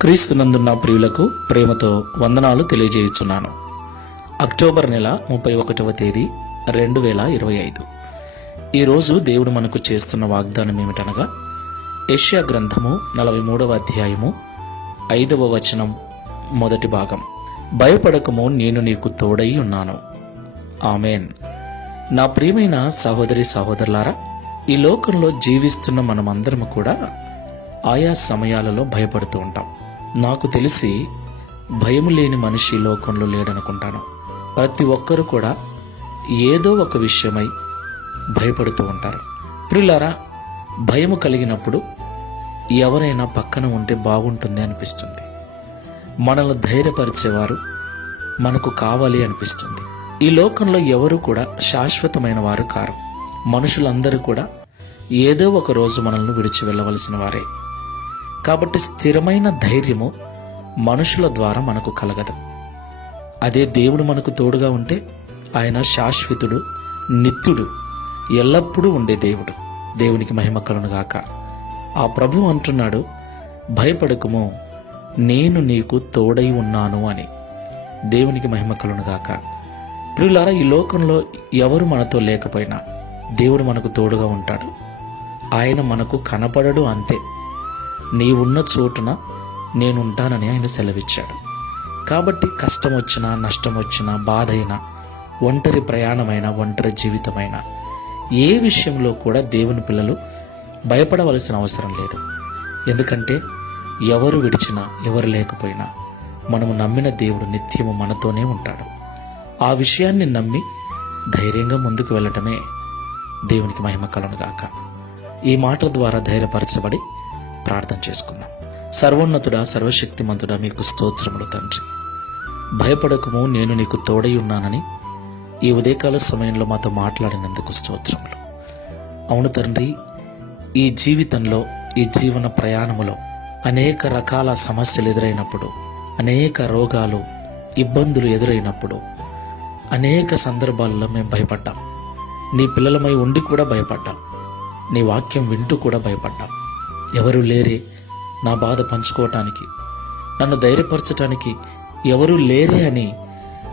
క్రీస్తునందున్న ప్రియులకు ప్రేమతో వందనాలు తెలియజేయుచున్నాను. అక్టోబర్ నెల ముప్పై ఒకటవ తేదీ రెండు వేల ఇరవై ఐదు. ఈరోజు దేవుడు మనకు చేస్తున్న వాగ్దానం ఏమిటనగా ఏషియా గ్రంథము నలభై మూడవ అధ్యాయము ఐదవ వచనం మొదటి భాగం. భయపడకము నేను నీకు తోడై ఉన్నాను. ఆమెన్. నా ప్రియమైన సహోదరి సహోదరులారా ఈ లోకంలో జీవిస్తున్న మనమందరము కూడా ఆయా సమయాలలో భయపడుతూ ఉంటాం. నాకు తెలిసి భయం లేని మనిషి లోకంలో లేడనుకుంటాను. ప్రతి ఒక్కరు కూడా ఏదో ఒక విషయమై భయపడుతూ ఉంటారు. ప్రిల్లారా భయము కలిగినప్పుడు ఎవరైనా పక్కన ఉంటే బాగుంటుంది అనిపిస్తుంది. మనల్ని ధైర్యపరిచేవారు మనకు కావాలి అనిపిస్తుంది. ఈ లోకంలో ఎవరు కూడా శాశ్వతమైన వారు కారు. మనుషులందరూ కూడా ఏదో ఒక రోజు మనల్ని విడిచి వెళ్ళవలసిన వారే. కాబట్టి స్థిరమైన ధైర్యము మనుషుల ద్వారా మనకు కలగదు. అదే దేవుడు మనకు తోడుగా ఉంటే ఆయన శాశ్వతుడు నిత్యుడు ఎల్లప్పుడూ ఉండే దేవుడు. దేవునికి మహిమ కలునుగాక ఆ ప్రభు అంటున్నాడు భయపడకము నేను నీకు తోడై ఉన్నాను అని. దేవునికి మహిమ కలునుగాక ప్రియులారా ఈ లోకంలో ఎవరు మనతో లేకపోయినా దేవుడు మనకు తోడుగా ఉంటాడు. ఆయన మనకు కనపడడు అంతే. నీవున్న చోటున నేనుంటానని ఆయన సెలవిచ్చాడు. కాబట్టి కష్టం వచ్చినా నష్టం వచ్చినా బాధ అయినా ఒంటరి ప్రయాణమైన ఒంటరి జీవితమైన ఏ విషయంలో కూడా దేవుని పిల్లలు భయపడవలసిన అవసరం లేదు. ఎందుకంటే ఎవరు విడిచినా ఎవరు లేకపోయినా మనము నమ్మిన దేవుడు నిత్యము మనతోనే ఉంటాడు. ఆ విషయాన్ని నమ్మి ధైర్యంగా ముందుకు వెళ్ళటమే దేవునికి మహిమ కలను గాక. ఈ మాటల ద్వారా ధైర్యపరచబడి ప్రార్థన చేసుకుందాం. సర్వోన్నతుడా సర్వశక్తిమంతుడా మీకు స్తోత్రములు తండ్రి. భయపడకము నేను నీకు తోడై ఉన్నానని ఈ ఉదయకాల సమయంలో మాతో మాట్లాడినందుకు స్తోత్రములు. అవును తండ్రి ఈ జీవితంలో ఈ జీవన ప్రయాణములో అనేక రకాల సమస్యలు ఎదురైనప్పుడు అనేక రోగాలు ఇబ్బందులు ఎదురైనప్పుడు అనేక సందర్భాల్లో మేము భయపడ్డాం. నీ పిల్లలమై ఉండి కూడా భయపడ్డాం. నీ వాక్యం వింటూ కూడా భయపడ్డాం. ఎవరు లేరే నా బాధ పంచుకోవటానికి. నన్ను ధైర్యపరచటానికి ఎవరూ లేరే అని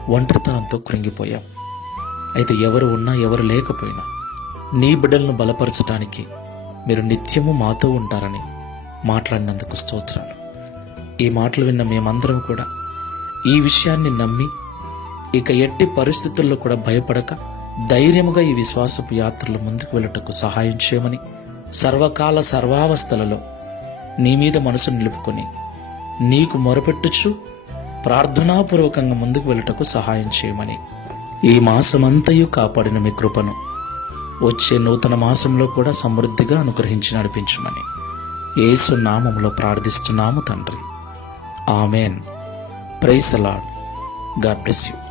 ఒంటరితనంతో కృంగిపోయాం. అయితే ఎవరు ఉన్నా ఎవరు లేకపోయినా నీ బిడ్డలను బలపరచటానికి మీరు నిత్యము మాతో ఉంటారని మాట్లాడినందుకు స్తోత్రాలు. ఈ మాటలు విన్న మేమందరం కూడా ఈ విషయాన్ని నమ్మి ఇక ఎట్టి పరిస్థితుల్లో కూడా భయపడక ధైర్యముగా ఈ విశ్వాసపు యాత్రలు ముందుకు వెళ్ళటకు సహాయం చేయమని సర్వకాల సర్వావస్థలలో నీ మీద మనసు నిలుపుకొని నీకు మొరపెట్టుచు ప్రార్థనాపూర్వకంగా ముందుకు వెళ్ళటకు సహాయం చేయమని ఈ మాసమంతయు కాపాడిన మీ కృపను వచ్చే నూతన మాసంలో కూడా సమృద్ధిగా అనుగ్రహించి నడిపించమని యేసు నామంలో ప్రార్థిస్తున్నాము తండ్రి. Amen. Praise Lord God bless you.